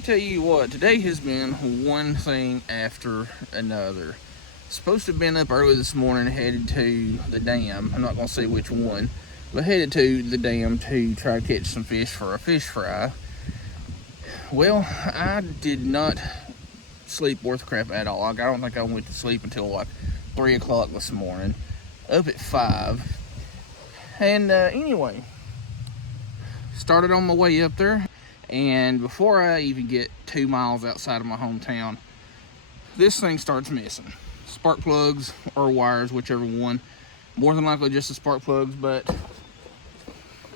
I tell you what, today has been one thing after another. Supposed to have been up early this morning, headed to the dam. I'm not going to say which one, but headed to the dam to try to catch some fish for a fish fry. Well, I did not sleep worth crap at all. I don't think I went to sleep until like 3 o'clock this morning. Up at 5. And anyway, started on my way up there. And before I even get 2 miles outside of my hometown, this thing starts missing. Spark plugs or wires, whichever one. More than likely just the spark plugs, but I'm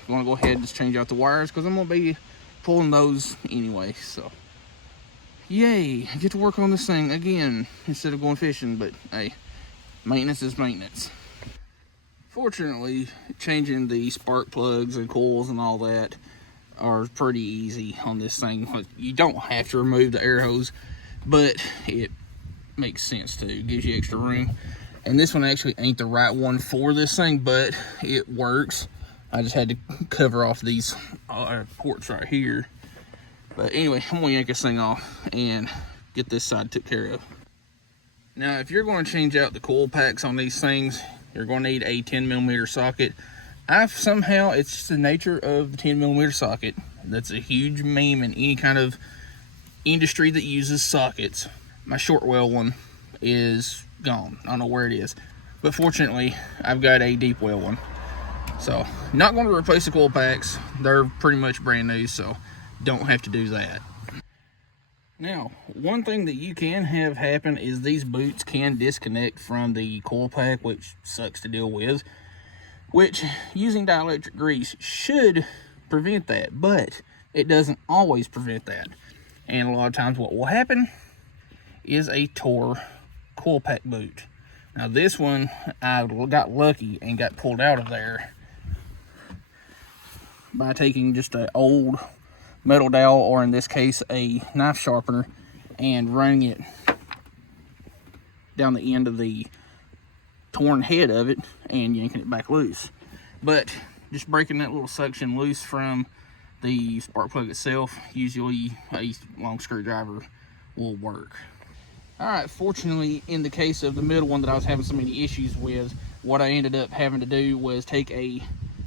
going to go ahead and just change out the wires because I'm going to be pulling those anyway. So, yay, I get to work on this thing again instead of going fishing, but hey, maintenance is maintenance. Fortunately, changing the spark plugs and coils and all that are pretty easy on this thing. You don't have to remove the air hose, but it makes sense to. It gives you extra room. And this one actually ain't the right one for this thing, but it works. I just had to cover off these ports right here. But anyway, I'm gonna yank this thing off and get this side took care of. Now, if you're going to change out the coil packs on these things, you're going to need a 10mm socket. Somehow, it's just the nature of the 10mm socket. That's a huge meme in any kind of industry that uses sockets. My short well one is gone. I don't know where it is. But fortunately, I've got a deep well one. So, not going to replace the coil packs. They're pretty much brand new, so don't have to do that. Now, one thing that you can have happen is these boots can disconnect from the coil pack, which sucks to deal with. Which, using dielectric grease should prevent that, but it doesn't always prevent that. And a lot of times what will happen is a tore coil pack boot. Now this one, I got lucky and got pulled out of there by taking just an old metal dowel, or in this case a knife sharpener, and running it down the end of the torn head of it and yanking it back loose. But just breaking that little suction loose from the spark plug itself, usually a long screwdriver will work. Alright, fortunately in the case of the middle one that I was having so many issues with, what I ended up having to do was take a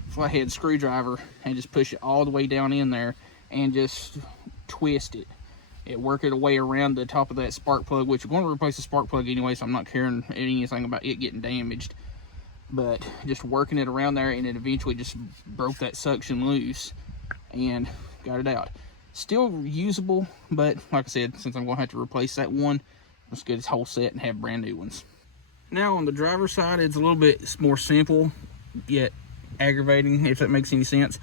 flathead screwdriver and just push it all the way down in there and just twist it. It worked its way around the top of that spark plug, which we're going to replace the spark plug anyway, so I'm not caring anything about it getting damaged. But just working it around there, and it eventually just broke that suction loose and got it out. Still usable, but like I said, since I'm going to have to replace that one, let's get this whole set and have brand new ones. Now on the driver's side, it's a little bit more simple, yet aggravating, if that makes any sense.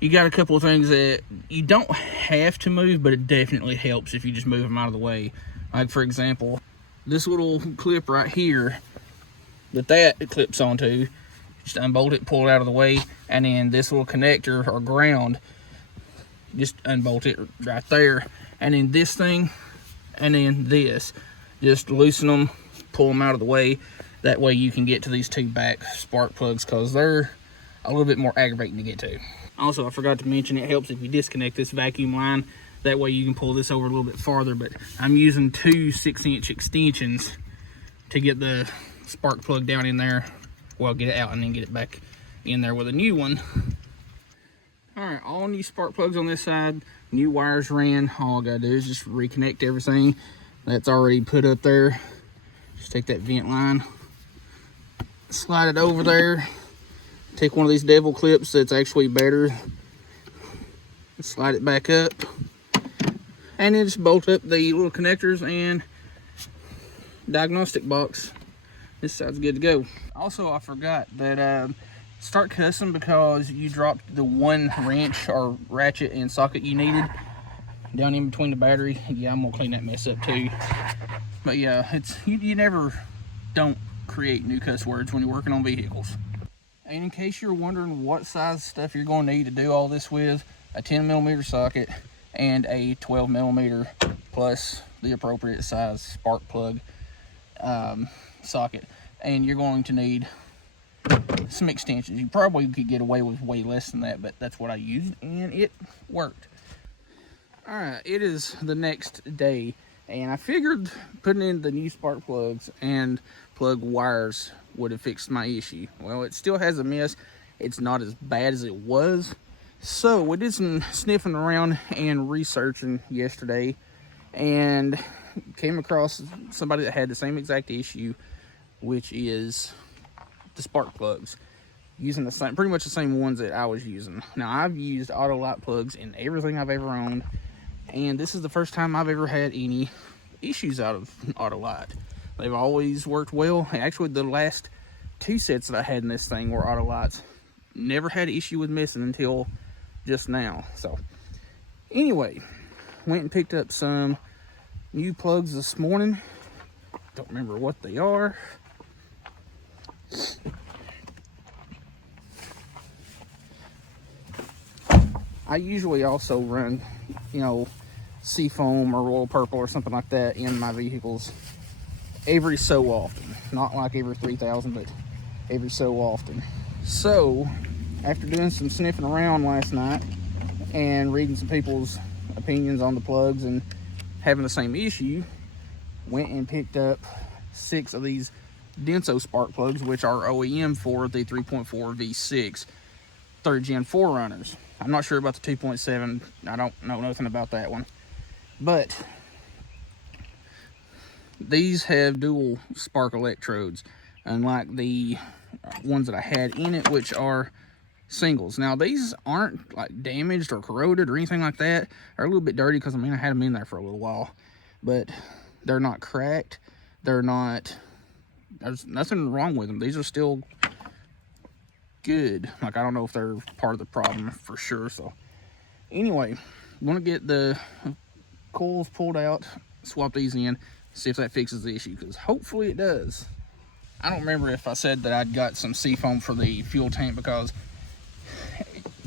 You got a couple of things that you don't have to move, but it definitely helps if you just move them out of the way. Like, for example, this little clip right here that clips onto, just unbolt it, pull it out of the way, and then this little connector or ground, just unbolt it right there. And then this thing, and then this, just loosen them, pull them out of the way. That way you can get to these two back spark plugs, because they're a little bit more aggravating to get to. Also, I forgot to mention, it helps if you disconnect this vacuum line. That way you can pull this over a little bit farther, but I'm using two 6-inch extensions to get the spark plug down in there. Well, get it out and then get it back in there with a new one. Alright, all new spark plugs on this side, new wires ran. All I gotta do is just reconnect everything that's already put up there. Just take that vent line, slide it over there. Take one of these devil clips that's actually better, slide it back up, and then just bolt up the little connectors and diagnostic box. This side's good to go. Also, I forgot that start cussing because you dropped the one wrench or ratchet and socket you needed down in between the battery. Yeah, I'm gonna clean that mess up too. But yeah, it's you never don't create new cuss words when you're working on vehicles. And in case you're wondering what size stuff you're going to need to do all this with, a 10mm socket and a 12mm plus the appropriate size spark plug socket. And you're going to need some extensions. You probably could get away with way less than that, but that's what I used and it worked. All right, it is the next day, and I figured putting in the new spark plugs and plug wires would have fixed my issue. Well, it still has a mess. It's not as bad as it was. So we did some sniffing around and researching yesterday, and came across somebody that had the same exact issue, which is the spark plugs, using the same, pretty much the same ones that I was using. Now, I've used auto light plugs in everything I've ever owned, and this is the first time I've ever had any issues out of auto light. They've always worked well. Actually, the last 2 sets that I had in this thing were auto lights. Never had an issue with missing until just now. So anyway, went and picked up some new plugs this morning. Don't remember what they are. I usually also run, Seafoam or Royal Purple or something like that in my vehicles every so often. Not like every 3,000, but every so often. So, after doing some sniffing around last night and reading some people's opinions on the plugs and having the same issue, went and picked up 6 of these Denso spark plugs, which are OEM for the 3.4 V6 3rd gen 4Runners. I'm not sure about the 2.7. I don't know nothing about that one. But these have dual spark electrodes, unlike the ones that I had in it, which are singles. Now, these aren't like damaged or corroded or anything like that. They're a little bit dirty because, I had them in there for a little while. But they're not cracked. There's nothing wrong with them. These are still good. Like, I don't know if they're part of the problem for sure. So anyway, I'm gonna get the coils pulled out, swap these in, see if that fixes the issue, because hopefully it does. I don't remember if I said that I'd got some Seafoam for the fuel tank, because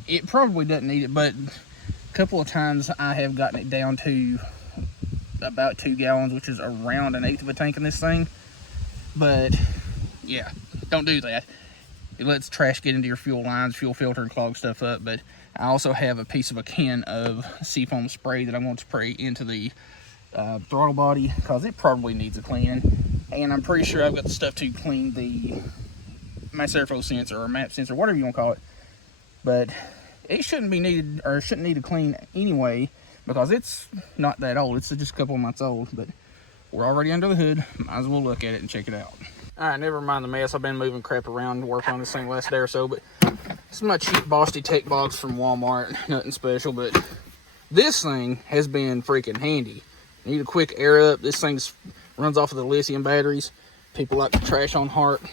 it probably doesn't need it, but a couple of times I have gotten it down to about 2 gallons, which is around 1/8 of a tank in this thing. But yeah, don't do that. It lets trash get into your fuel lines, fuel filter, and clog stuff up. But I also have a piece of a can of Seafoam spray that I'm going to spray into the throttle body, because it probably needs a cleaning. And I'm pretty sure I've got the stuff to clean the mass airflow sensor or map sensor, whatever you want to call it. But it shouldn't be needed, or shouldn't need a clean anyway, because it's not that old. It's just a couple of months old. But we're already under the hood. Might as well look at it and check it out. Alright, never mind the mess. I've been moving crap around to work on this thing last day or so, but this is my cheap Bosty Tech box from Walmart. Nothing special, but this thing has been freaking handy. Need a quick air up. This thing runs off of the lithium batteries. People like to trash on Hart.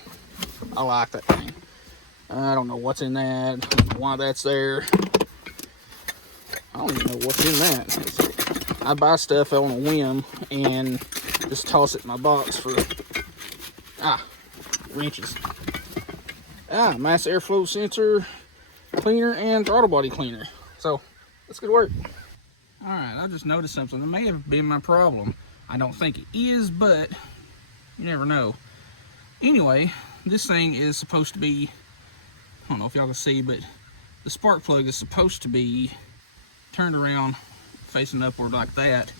I like that thing. I don't know what's in that, why that's there. I don't even know what's in that. I buy stuff on a whim and just toss it in my box for wrenches. Mass airflow sensor cleaner and throttle body cleaner. So let's get to work. Alright, I just noticed something that may have been my problem. I don't think it is, but you never know. Anyway, this thing is supposed to be, I don't know if y'all can see, but the spark plug is supposed to be turned around facing upward like that.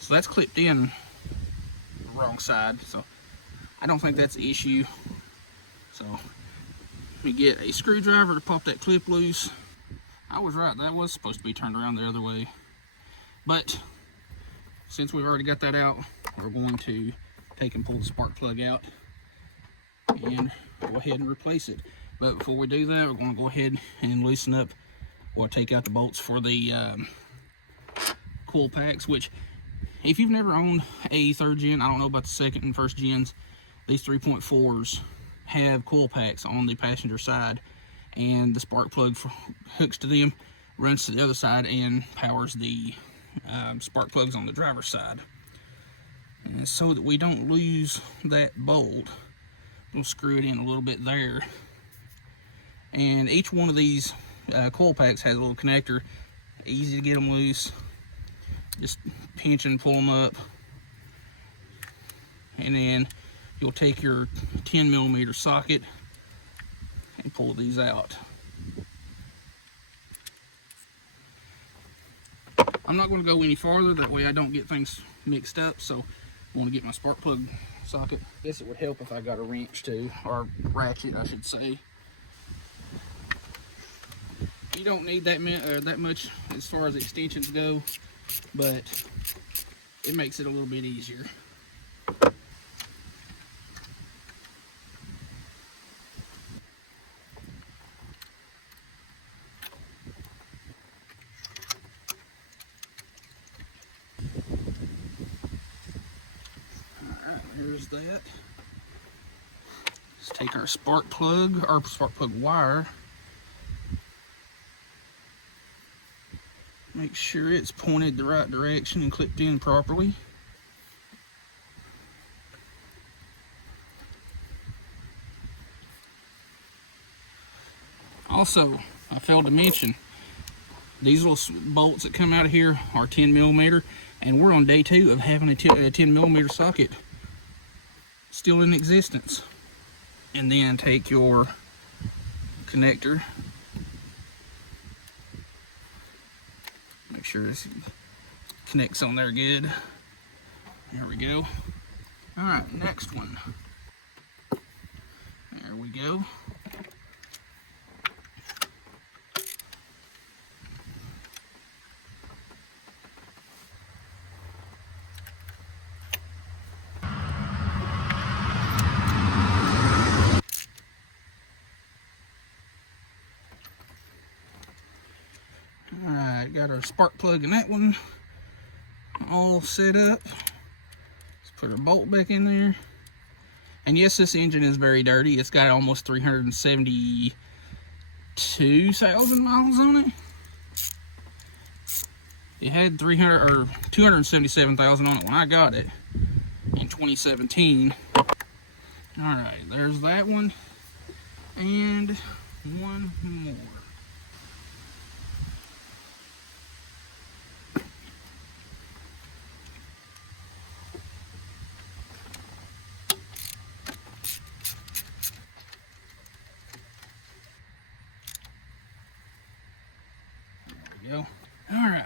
So that's clipped in the wrong side. So I don't think that's the issue. So let me get a screwdriver to pop that clip loose. I was right, that was supposed to be turned around the other way. But since we've already got that out, we're going to take and pull the spark plug out and go ahead and replace it. But before we do that, we're going to go ahead and loosen up, or take out the bolts for the Coil Packs, which if you've never owned a 3rd gen, I don't know about the 2nd and 1st gens, these 3.4s have Coil Packs on the passenger side, and the spark plug hooks to them, runs to the other side, and powers the spark plugs on the driver's side. And so that we don't lose that bolt, we'll screw it in a little bit there. And each one of these Coil Packs has a little connector, easy to get them loose. Just pinch and pull them up, and then you'll take your 10mm socket and pull these out. I'm not going to go any farther, that way I don't get things mixed up. So I want to get my spark plug socket. I guess it would help if I got a wrench too, or ratchet I should say. You don't need that much as far as extensions go, but it makes it a little bit easier. Alright, here's that. Let's take our spark plug wire. Make sure it's pointed the right direction and clipped in properly. Also, I failed to mention, these little bolts that come out of here are 10mm, and we're on day 2 of having a 10mm socket still in existence. And then take your connector, make sure this connects on there good. There we go. All right, next one. There we go. Alright, got our spark plug in that one all set up. Let's put our bolt back in there. And yes, this engine is very dirty. It's got almost 372,000 miles on it. It had 277,000 on it when I got it in 2017. Alright, there's that one. And one more. Go. All right.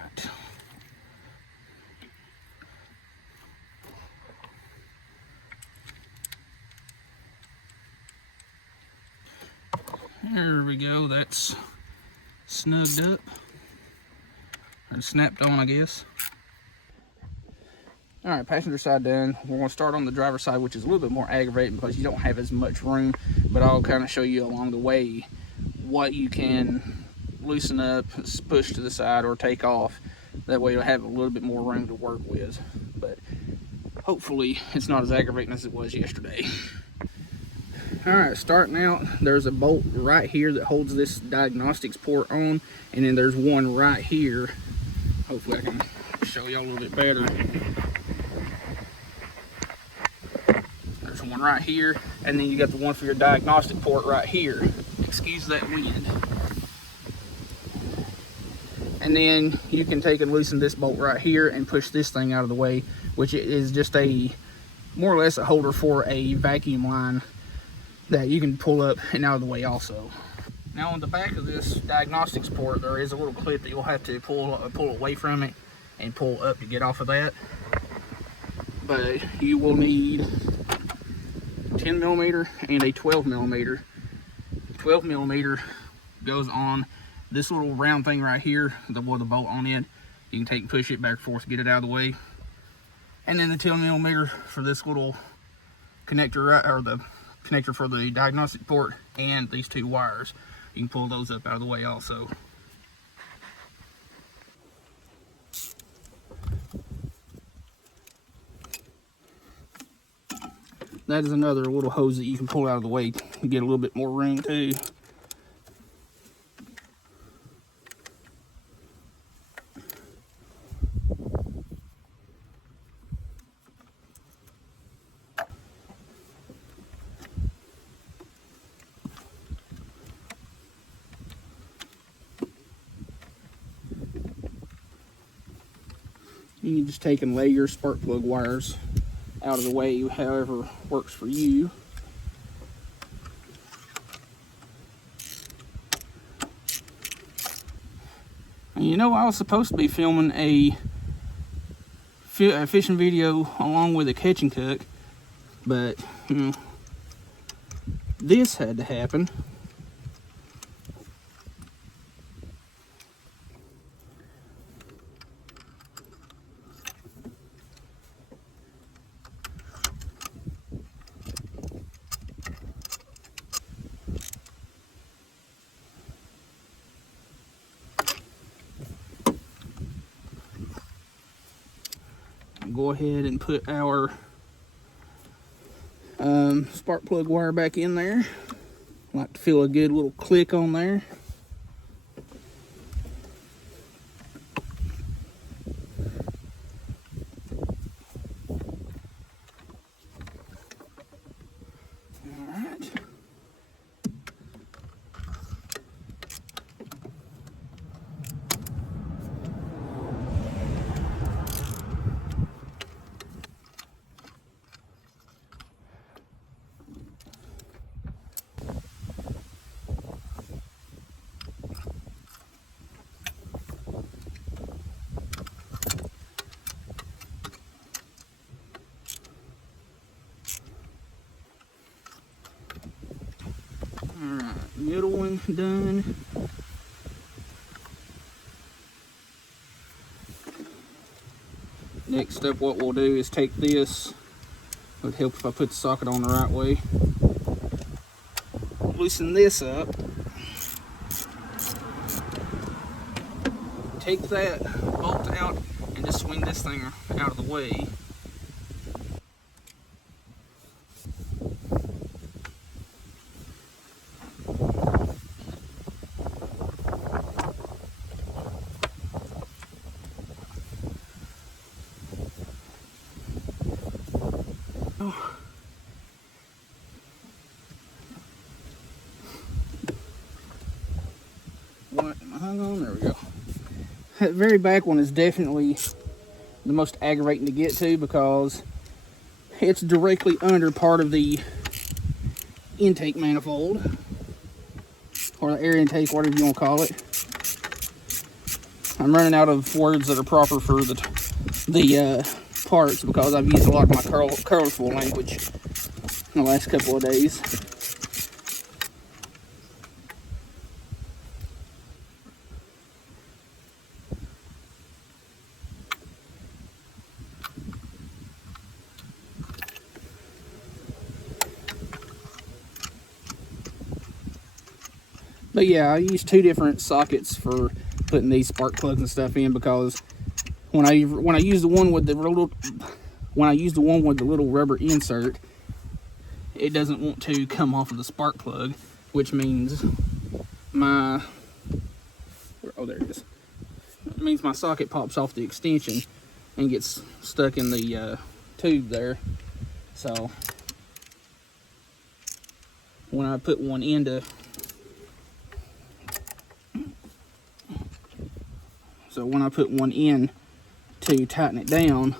There we go. That's snugged up. Or snapped on, I guess. All right, passenger side done. We're going to start on the driver's side, which is a little bit more aggravating because you don't have as much room, but I'll kind of show you along the way what you can loosen up, push to the side, or take off. That way you'll have a little bit more room to work with. But hopefully it's not as aggravating as it was yesterday. Alright, starting out, there's a bolt right here that holds this diagnostics port on, and then there's one right here. Hopefully I can show y'all a little bit better. There's one right here, and then you got the one for your diagnostic port right here. Excuse that wind. And then you can take and loosen this bolt right here and push this thing out of the way, which is just a more or less a holder for a vacuum line that you can pull up and out of the way also. Now on the back of this diagnostics port, there is a little clip that you'll have to pull away from it and pull up to get off of that. But you will need 10mm and a 12mm. 12mm goes on this little round thing right here, with the bolt on it. You can take and push it back and forth to get it out of the way. And then the 10mm for this little connector, or the connector for the diagnostic port, and these two wires. You can pull those up out of the way also. That is another little hose that you can pull out of the way to get a little bit more room too. You can just take and lay your spark plug wires out of the way, however works for you. And You know, I was supposed to be filming a fishing video along with a catch and cook, but you know, this had to happen. Go ahead and put our spark plug wire back in there. Like to feel a good little click on there. Alright. Alright, middle one done. Next up, what we'll do is take this. It would help if I put the socket on the right way. Loosen this up. Take that bolt out and just swing this thing out of the way. What am I hung on? There we go. That very back one is definitely the most aggravating to get to because it's directly under part of the intake manifold, or the air intake, whatever you want to call it. I'm running out of words that are proper for the parts because I've used a lot of my colorful language in the last couple of days. But yeah, I use two different sockets for putting these spark plugs and stuff in because when I use the one with the little rubber insert, it doesn't want to come off of the spark plug, which means there it is. It means my socket pops off the extension and gets stuck in the tube there. So when I put one into to tighten it down,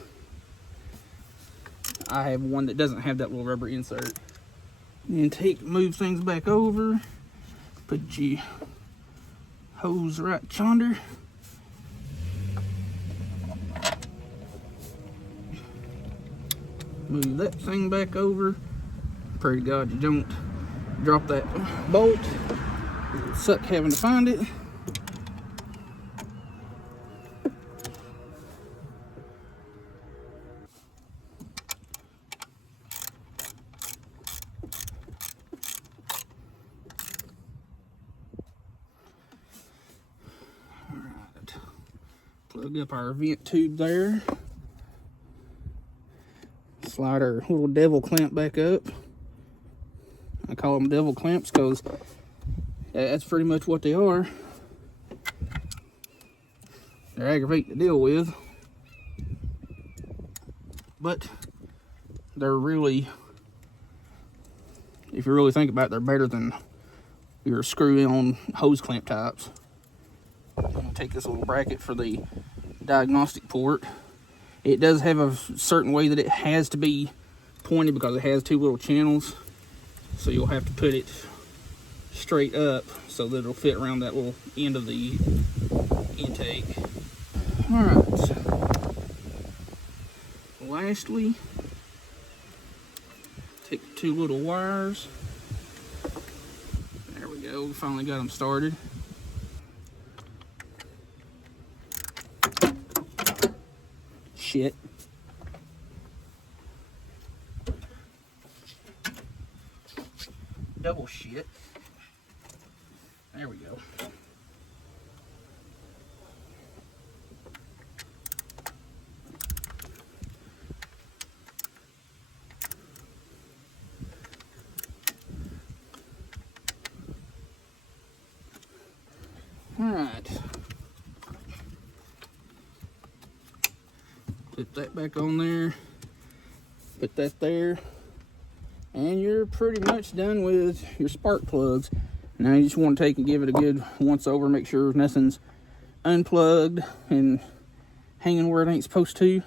I have one that doesn't have that little rubber insert. And move things back over, put your hose right yonder. Move that thing back over. Pray to God you don't drop that bolt. It'll suck having to find it. Plug up our vent tube there. Slide our little devil clamp back up. I call them devil clamps because that's pretty much what they are. They're aggravating to deal with, but they're really, if you really think about it, they're better than your screw-on hose clamp types. I'm going to take this little bracket for the diagnostic port. It does have a certain way that it has to be pointed because it has two little channels. So you'll have to put it straight up so that it'll fit around that little end of the intake. All right. Lastly, take the two little wires. There we go. We finally got them started. Shit. Double shit. There we go. All right. Put that back on there. Put that there. And you're pretty much done with your spark plugs. Now you just want to take and give it a good once over, make sure nothing's unplugged and hanging where it ain't supposed to.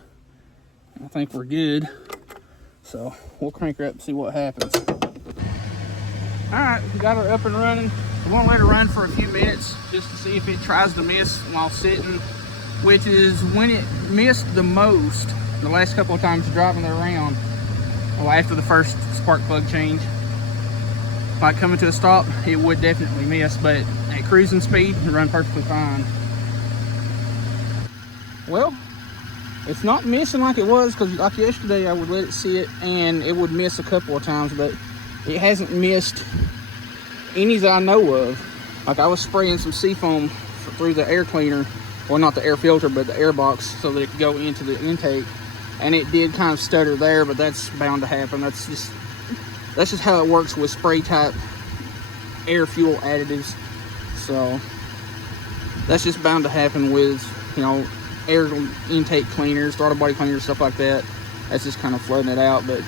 I think we're good. So we'll crank her up and see what happens. All right, we got her up and running. We're gonna let her run for a few minutes just to see if it tries to miss while sitting, which is when it missed the most the last couple of times driving her around. Well, after the first spark plug change, like coming to a stop, it would definitely miss, but at cruising speed, it run perfectly fine. Well, it's not missing like it was, because like yesterday I would let it sit and it would miss a couple of times, but it hasn't missed any that I know of. Like I was spraying some seafoam through the air cleaner, well not the air filter, but the air box, so that it could go into the intake. And it did kind of stutter there, but that's bound to happen. That's just how it works with spray type air fuel additives. So that's just bound to happen with, you know, air intake cleaners, throttle body cleaners, stuff like that. That's just kind of flooding it out, but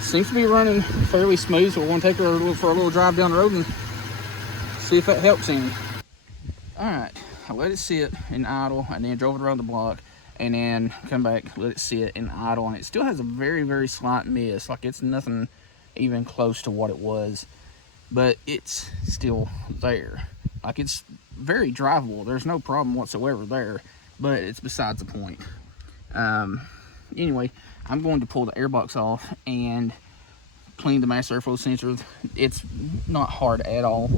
seems to be running fairly smooth. So we're gonna take her for a little drive down the road and see if that helps any. All right, I let it sit in idle and then drove it around the block, and then come back, let it sit in idle, and it still has a very, very slight miss. Like it's nothing even close to what it was, but it's still there. Like it's very drivable. There's no problem whatsoever there, but it's besides the point. Anyway, I'm going to pull the airbox off and clean the mass airflow sensor. It's not hard at all.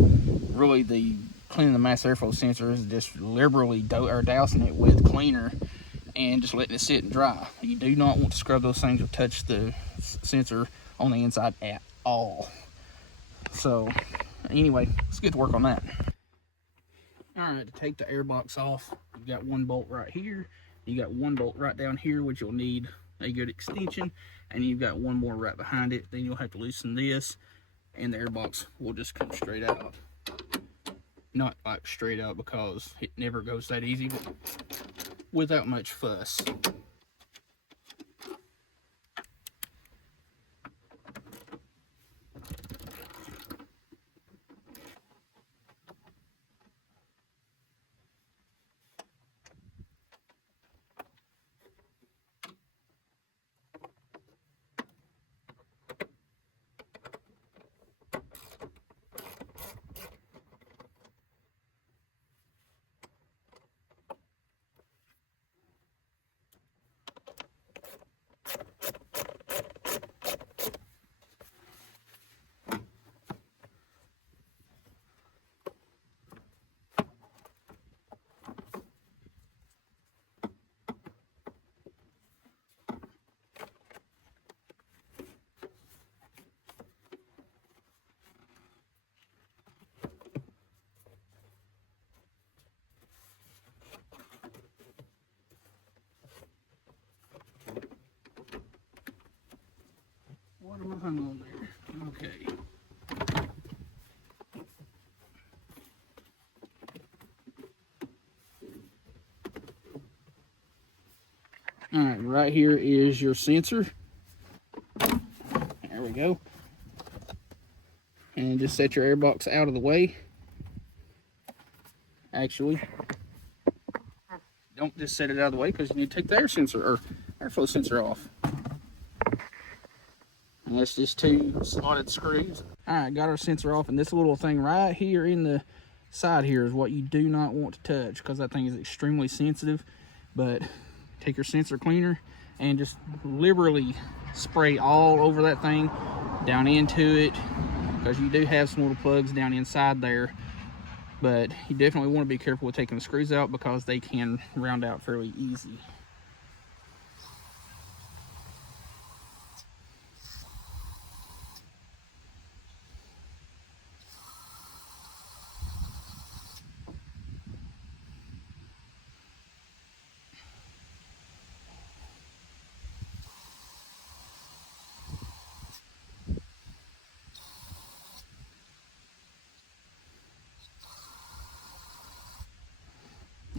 Really, the cleaning the mass airflow sensor is just liberally dousing it with cleaner and just letting it sit and dry. You do not want to scrub those things or touch the sensor on the inside at all. So anyway, let's get to work on that. All right, to take the airbox off, you've got one bolt right here. You got one bolt right down here, which you'll need a good extension, and you've got one more right behind it. Then you'll have to loosen this, and the airbox will just come straight out. Not like straight out, because it never goes that easy, but without much fuss. What am I hung on there? Okay. All right, right here is your sensor. There we go. And just set your airbox out of the way. Actually, don't just set it out of the way, because you need to take the air sensor or airflow sensor off. And that's just two slotted screws. All right, got our sensor off, and this little thing right here in the side here is what you do not want to touch, because that thing is extremely sensitive. But take your sensor cleaner and just liberally spray all over that thing, down into it, because you do have some little plugs down inside there. But you definitely want to be careful with taking the screws out, because they can round out fairly easy.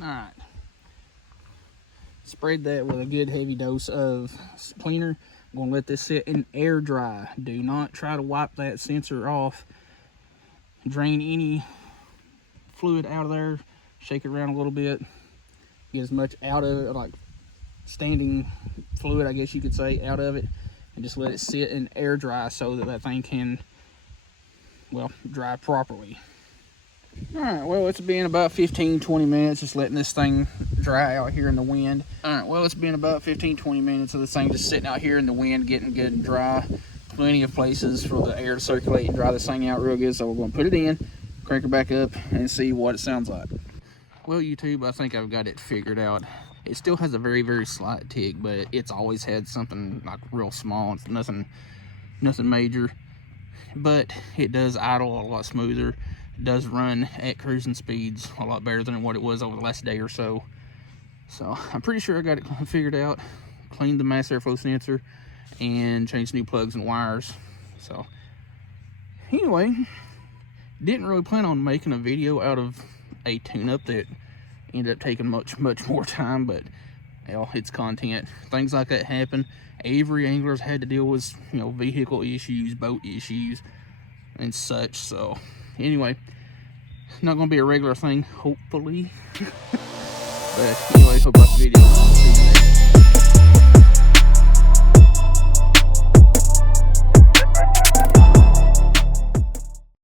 Alright, sprayed that with a good heavy dose of cleaner. I'm going to let this sit and air dry. Do not try to wipe that sensor off. Drain any fluid out of there, shake it around a little bit, get as much out of it, like standing fluid, I guess you could say, out of it, and just let it sit and air dry so that that thing can, well, dry properly. Alright, well, it's been about 15-20 minutes just letting this thing dry out here in the wind. Alright, well, it's been about 15-20 minutes of this thing just sitting out here in the wind, getting good and dry. Plenty of places for the air to circulate and dry this thing out real good. So we're going to put it in, crank it back up, and see what it sounds like. Well, YouTube, I think I've got it figured out. It still has a very, very slight tick, but it's always had something like real small. It's nothing major, but it does idle a lot smoother. It does run at cruising speeds a lot better than what it was over the last day or so. So I'm pretty sure I got it figured out. Cleaned the mass airflow sensor and changed new plugs and wires. So anyway, didn't really plan on making a video out of a tune-up that ended up taking much more time, but hell, it's content. Things like that happen. Every angler's had to deal with, you know, vehicle issues, boat issues, and such. So anyway, not gonna be a regular thing, hopefully. But anyway, hope you liked the video. See you next.